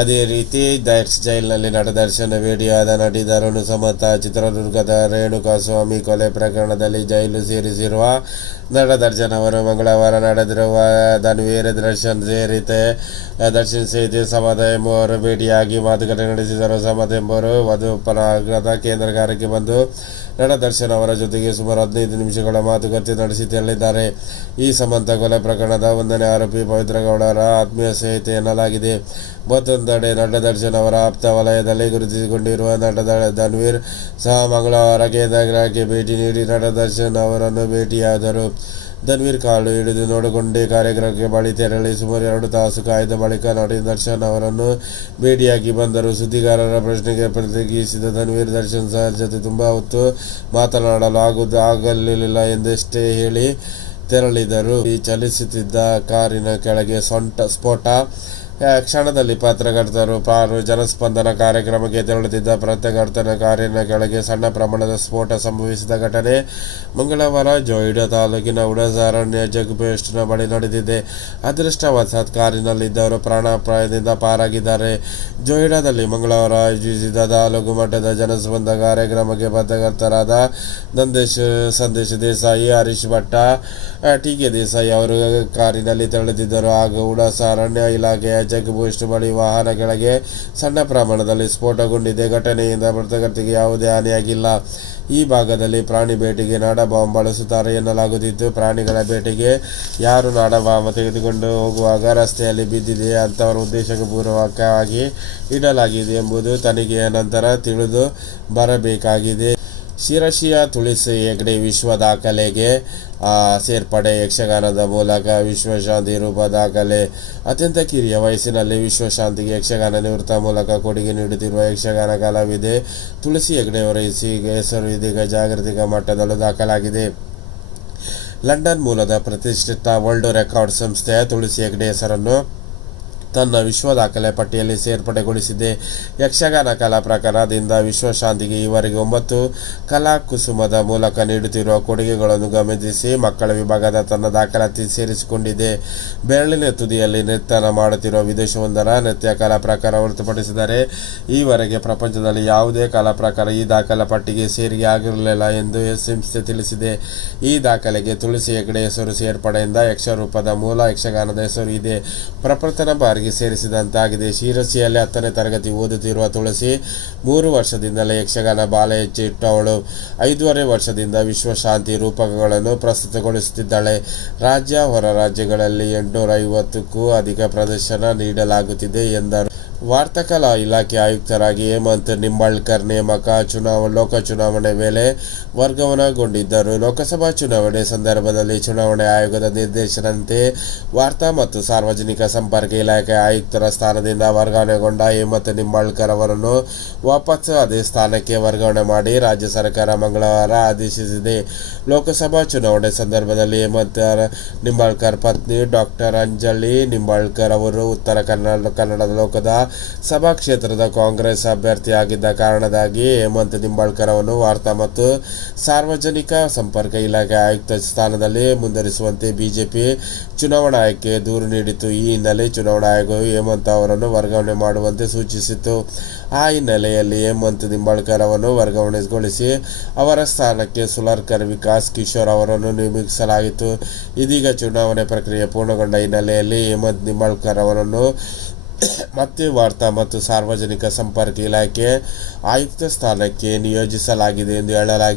ಅದೇ ರೀತಿ ದೈರ್ಸ್ ಜೈಲಿನಲ್ಲಿ ನಟ ದರ್ಶನ ಭೇಟಿಯಾದ ನಟಿ ಧರಣು ಸಮತ, ಚಿತ್ರದುರ್ಗದ ರೇಣುಕಾಸ್ವಾಮಿ ಕೊಲೆ ಪ್ರಕರಣದಲ್ಲಿ ಜೈಲು ಸೇರಿಸಿರುವ ನಟ ದರ್ಶನ್ ಅವರು ಮಂಗಳವಾರ ನಡೆದಿರುವ ಧನ್ವೀರ್ ದರ್ಶನ್ ಸೇರಿತೆ. ದರ್ಶನ್ ಸೇರಿತೆ ಸಮತ ಎಂಬುವರು ಭೇಟಿಯಾಗಿ ಮಾತುಕತೆ ನಡೆಸಿದರು. ಸಮತ ಎಂಬುವರು ವಧು ಪರಾಗದ ಕೇಂದ್ರಗಾರಕ್ಕೆ ಬಂದು ನಟ ದರ್ಶನ್ ಅವರ ಜೊತೆಗೆ ಸುಮಾರು ಹದಿನೈದು ನಿಮಿಷಗಳ ಮಾತುಕತೆ ನಡೆಸಿ ತೆರಳಿದ್ದಾರೆ. ಈ ಸಂಬಂಧ ಕೊಲೆ ಪ್ರಕರಣದ ಒಂದನೇ ಆರೋಪಿ ಪವಿತ್ರ ಗೌಡರ ಆತ್ಮೀಯ ಸ್ನೇಹಿತೆ ಎನ್ನಲಾಗಿದೆ. ಮತ್ತೊಂದೆಡೆ ನಟ ದರ್ಶನ್ ಅವರ ಆಪ್ತ ವಲಯದಲ್ಲಿ ಗುರುತಿಸಿಕೊಂಡಿರುವ ನಟ ಧನ್ವೀರ್ ಸಹ ಮಂಗಳವಾರ ಕೇಂದ್ರಕ್ಕೆ ಭೇಟಿ ನೀಡಿ ನಟ ದರ್ಶನ್ ಅವರನ್ನು ಭೇಟಿಯಾದರು. ಧನ್ವೀರ್ ಕಾಲು ಹಿಡಿದು ನೋಡಿಕೊಂಡೇ ಕಾರ್ಯಕ್ರಮಕ್ಕೆ ಬಳಿ ತೆರಳಿ ಸುಮಾರು ಎರಡು ತಾಸು ಕಾಯ್ದ ಬಳಿಕ ನಟಿ ದರ್ಶನ್ ಅವರನ್ನು ಭೇಟಿಯಾಗಿ ಬಂದರು. ಸುದ್ದಿಗಾರರ ಪ್ರಶ್ನೆಗೆ ಪ್ರತಿಕ್ರಿಯಿಸಿದ ಧನ್ವೀರ್, ದರ್ಶನ್ ಸಹ ಜೊತೆ ತುಂಬ ಹೊತ್ತು ಮಾತನಾಡಲು ಆಗುವುದು ಆಗಲಿಲ್ಲ ಎಂದಷ್ಟೇ ಹೇಳಿ ತೆರಳಿದರು. ಈ ಚಲಿಸುತ್ತಿದ್ದ ಕಾರಿನ ಕೆಳಗೆ ಸೊಂಟ ಸ್ಫೋಟ ಕ್ಷಣದಲ್ಲಿ ಪತ್ರಕರ್ತರು ಪಾರು ಜನಸ್ಪಂದನ ಕಾರ್ಯಕ್ರಮಕ್ಕೆ ತೆರಳುತ್ತಿದ್ದ ಪತ್ರಕರ್ತನ ಕಾರಿನ ಕೆಳಗೆ ಸಣ್ಣ ಪ್ರಮಾಣದ ಸ್ಫೋಟ ಸಂಭವಿಸಿದ ಘಟನೆ ಮಂಗಳವಾರ ಜೋಯಿಡಾ ತಾಲೂಕಿನ ಉಡಸಾರಣ್ಯ ಜಗ್ಬೇಸ್ಟ್ನ ಬಳಿ ನಡೆದಿದೆ. ಅದೃಷ್ಟವಶಾತ್ ಕಾರಿನಲ್ಲಿದ್ದವರು ಪ್ರಾಣಾಪಾಯದಿಂದ ಪಾರಾಗಿದ್ದಾರೆ. ಜೋಯಿಡಾದಲ್ಲಿ ಮಂಗಳವಾರ ಆಯೋಜಿಸಿದ ತಾಲೂಕು ಮಟ್ಟದ ಜನಸ್ಪಂದ ಕಾರ್ಯಕ್ರಮಕ್ಕೆ ಪತ್ರಕರ್ತರಾದ ನಂದೇಶ್, ಸಂದೇಶ್ ದೇಸಾಯಿ, ಹರೀಶ್ ಭಟ್ಟ ಟಿ ಕೆ ದೇಸಾಯಿ ಅವರು ಕಾರಿನಲ್ಲಿ ತೆರಳುತ್ತಿದ್ದರು. ಹಾಗೂ ಉಡಸಾರಣ್ಯ ಇಲಾಖೆಯ ಪೋಸ್ಟ್ ಬಳಿ ವಾಹನ ಕೆಳಗೆ ಸಣ್ಣ ಪ್ರಮಾಣದಲ್ಲಿ ಸ್ಫೋಟಗೊಂಡಿದೆ. ಘಟನೆಯಿಂದ ಮೃತಕರ್ತಿಗೆ ಯಾವುದೇ ಹಾನಿಯಾಗಿಲ್ಲ. ಈ ಭಾಗದಲ್ಲಿ ಪ್ರಾಣಿ ಬೇಟೆಗೆ ನಾಡಬಾಂಬ್ ಬಳಸುತ್ತಾರೆ ಎನ್ನಲಾಗುತ್ತಿದ್ದು, ಪ್ರಾಣಿಗಳ ಬೇಟೆಗೆ ಯಾರು ನಾಡಬಾಂಬ್ ತೆಗೆದುಕೊಂಡು ಹೋಗುವಾಗ ರಸ್ತೆಯಲ್ಲಿ ಬಿದ್ದಿದೆ ಅಂತವರ ಉದ್ದೇಶಪೂರ್ವಕವಾಗಿ ಇಡಲಾಗಿದೆ ಎಂಬುದು ತನಿಖೆಯ ನಂತರ ತಿಳಿದು ಬರಬೇಕಾಗಿದೆ. ಶಿರಶಿಯ ತುಳಸಿ ಹೆಗ್ಡೆ ವಿಶ್ವ ದಾಖಲೆಗೆ ಸೇರ್ಪಡೆ ಯಕ್ಷಗಾನದ ಮೂಲಕ ವಿಶ್ವಶಾಂತಿ ರೂಪ ದಾಖಲೆ. ಅತ್ಯಂತ ಕಿರಿಯ ವಯಸ್ಸಿನಲ್ಲಿ ವಿಶ್ವಶಾಂತಿಗೆ ಯಕ್ಷಗಾನ ನಿವೃತ್ತ ಮೂಲಕ ಕೊಡುಗೆ ನೀಡುತ್ತಿರುವ ಯಕ್ಷಗಾನ ಕಲಾವಿದೆ ತುಳಸಿ ಹೆಗ್ಡೆಯವರ ಹೆಸಿ- ಹೆಸರು ಇದೀಗ ಜಾಗೃತಿಕ ಮಟ್ಟದಲ್ಲೂ ದಾಖಲಾಗಿದೆ. ಲಂಡನ್ ಮೂಲದ ಪ್ರತಿಷ್ಠಿತ ವರ್ಲ್ಡ್ ರೆಕಾರ್ಡ್ ಸಂಸ್ಥೆಯ ತುಳಸಿ ಹೆಗ್ಡೆ ಹೆಸರನ್ನು ತನ್ನ ವಿಶ್ವ ದಾಖಲೆ ಪಟ್ಟಿಯಲ್ಲಿ ಸೇರ್ಪಡೆಗೊಳಿಸಿದೆ. ಯಕ್ಷಗಾನ ಕಲಾ ಪ್ರಕಾರದಿಂದ ವಿಶ್ವಶಾಂತಿಗೆ ಈವರೆಗೆ ಒಂಬತ್ತು ಕಲಾ ಕುಸುಮದ ಮೂಲಕ ನೀಡುತ್ತಿರುವ ಕೊಡುಗೆಗಳನ್ನು ಗಮನಿಸಿ ಮಕ್ಕಳ ವಿಭಾಗದ ತನ್ನ ದಾಖಲಾತಿ ಸೇರಿಸಿಕೊಂಡಿದೆ. ಬೆರಳಿನ ತುದಿಯಲ್ಲಿ ನೃತ್ಯನ ಮಾಡುತ್ತಿರುವ ವಿದೇಶವೊಂದರ ನೃತ್ಯ ಕಲಾ ಪ್ರಕಾರ ಹೊರತುಪಡಿಸಿದರೆ ಈವರೆಗೆ ಪ್ರಪಂಚದಲ್ಲಿ ಯಾವುದೇ ಕಲಾ ಪ್ರಕಾರ ಈ ದಾಖಲೆ ಪಟ್ಟಿಗೆ ಸೇರಿಗೆ ಆಗಿರಲಿಲ್ಲ ಎಂದು ಸಂಸ್ಥೆ ತಿಳಿಸಿದೆ. ಈ ದಾಖಲೆಗೆ ತುಳಸಿ ಹೆಗಡೆ ಹೆಸರು ಸೇರ್ಪಡೆಯಿಂದ ಯಕ್ಷರೂಪದ ಮೂಲ ಯಕ್ಷಗಾನದ ಹೆಸರು ಇದೆ. ಪ್ರಪ್ರಥಮ ಬಾರಿಗೆ ಸೇರಿಸಿದಂತಾಗಿದೆ. ಶಿರಸಿಯಲ್ಲಿ ಹತ್ತನೇ ತರಗತಿ ಓದುತ್ತಿರುವ ತುಳಸಿ ಮೂರು ವರ್ಷದಿಂದಲೇ ಯಕ್ಷಗಾನ ಬಾಲ ಹೆಚ್ಚಿಟ್ಟವಳು ಐದೂವರೆ ವರ್ಷದಿಂದ ವಿಶ್ವಶಾಂತಿ ರೂಪಕಗಳನ್ನು ಪ್ರಸ್ತುತಗೊಳಿಸುತ್ತಿದ್ದಾಳೆ. ರಾಜ್ಯ, ಹೊರ ರಾಜ್ಯಗಳಲ್ಲಿ ಎಂಟುನೂರ ಐವತ್ತಕ್ಕೂ ಅಧಿಕ ಪ್ರದರ್ಶನ ನೀಡಲಾಗುತ್ತಿದೆ ಎಂದರು. ವಾರ್ತಕಲಾ ಇಲಾಖೆ ಆಯುಕ್ತರಾಗಿ ಹೇಮಂತ್ ನಿಂಬಾಳ್ಕರ್ ನೇಮಕ ಚುನಾವ ಲೋಕ ಚುನಾವಣೆ ವೇಳೆ ವರ್ಗಾವಣೆಗೊಂಡಿದ್ದರು ಲೋಕಸಭಾ ಚುನಾವಣೆ ಸಂದರ್ಭದಲ್ಲಿ ಚುನಾವಣೆ ಆಯೋಗದ ನಿರ್ದೇಶನಂತೆ ವಾರ್ತಾ ಮತ್ತು ಸಾರ್ವಜನಿಕ ಸಂಪರ್ಕ ಇಲಾಖೆ ಆಯುಕ್ತರ ಸ್ಥಾನದಿಂದ ವರ್ಗಾವಣೆಗೊಂಡ ಹೇಮಂತ್ ನಿಂಬಾಳ್ಕರ್ ಅವರನ್ನು ವಾಪಸ್ ಅದೇ ಸ್ಥಾನಕ್ಕೆ ವರ್ಗಾವಣೆ ಮಾಡಿ ರಾಜ್ಯ ಸರ್ಕಾರ ಮಂಗಳವಾರ ಆದೇಶಿಸಿದೆ. ಲೋಕಸಭಾ ಚುನಾವಣೆ ಸಂದರ್ಭದಲ್ಲಿ ಹೇಮಂತ್ ನಿಂಬಾಳ್ಕರ್ ಪತ್ನಿ ಡಾಕ್ಟರ್ ಅಂಜಲಿ ನಿಂಬಾಳ್ಕರ್ ಅವರು ಉತ್ತರ ಕನ್ನಡ ಕನ್ನಡ ಲೋಕದ ಸಭಾ ಕ್ಷೇತ್ರದ ಕಾಂಗ್ರೆಸ್ ಅಭ್ಯರ್ಥಿಯಾಗಿದ್ದ ಕಾರಣದಾಗಿ ಹೇಮಂತ್ ನಿಂಬಾಳ್ಕರ್ ಅವರನ್ನು ವಾರ್ತಾ ಮತ್ತು ಸಾರ್ವಜನಿಕ ಸಂಪರ್ಕ ಇಲಾಖೆ ಆಯುಕ್ತ ಸ್ಥಾನದಲ್ಲಿ ಮುಂದುವರಿಸುವಂತೆ ಬಿಜೆಪಿ ಚುನಾವಣಾ ಆಯೋಗಕ್ಕೆ ದೂರು ನೀಡಿತು ಈ ಹಿನ್ನೆಲೆ ಚುನಾವಣಾ ಆಯೋಗವು ಹೇಮಂತ್ ಅವರನ್ನು ವರ್ಗಾವಣೆ ಮಾಡುವಂತೆ ಸೂಚಿಸಿತು ಆ ಹಿನ್ನೆಲೆಯಲ್ಲಿ ಹೇಮಂತ್ ನಿಂಬಾಳ್ಕರ್ ಅವರನ್ನು ವರ್ಗಾವಣೆಗೊಳಿಸಿ ಅವರ ಸ್ಥಾನಕ್ಕೆ ಸುಲಾರ್ಕರ್ ವಿಕಾಸ್ ಕಿಶೋರ್ ಅವರನ್ನು ನೇಮಿಸಲಾಗಿತ್ತು. ಇದೀಗ ಚುನಾವಣೆ ಪ್ರಕ್ರಿಯೆ ಪೂರ್ಣಗೊಂಡ ಹಿನ್ನೆಲೆಯಲ್ಲಿ ಹೇಮಂತ್ ನಿಂಬಾಳ್ಕರ್ ಅವರನ್ನು ಮತ್ತೆ ವಾರ್ತಾ ಮತ್ತು ಸಾರ್ವಜನಿಕ ಸಂಪರ್ಕ ಇಲಾಖೆ ಆಯುಕ್ತ ಸ್ಥಾನಕ್ಕೆ ನಿಯೋಜಿಸಲಾಗಿದೆ ಎಂದು ಹೇಳಲಾಗಿದೆ.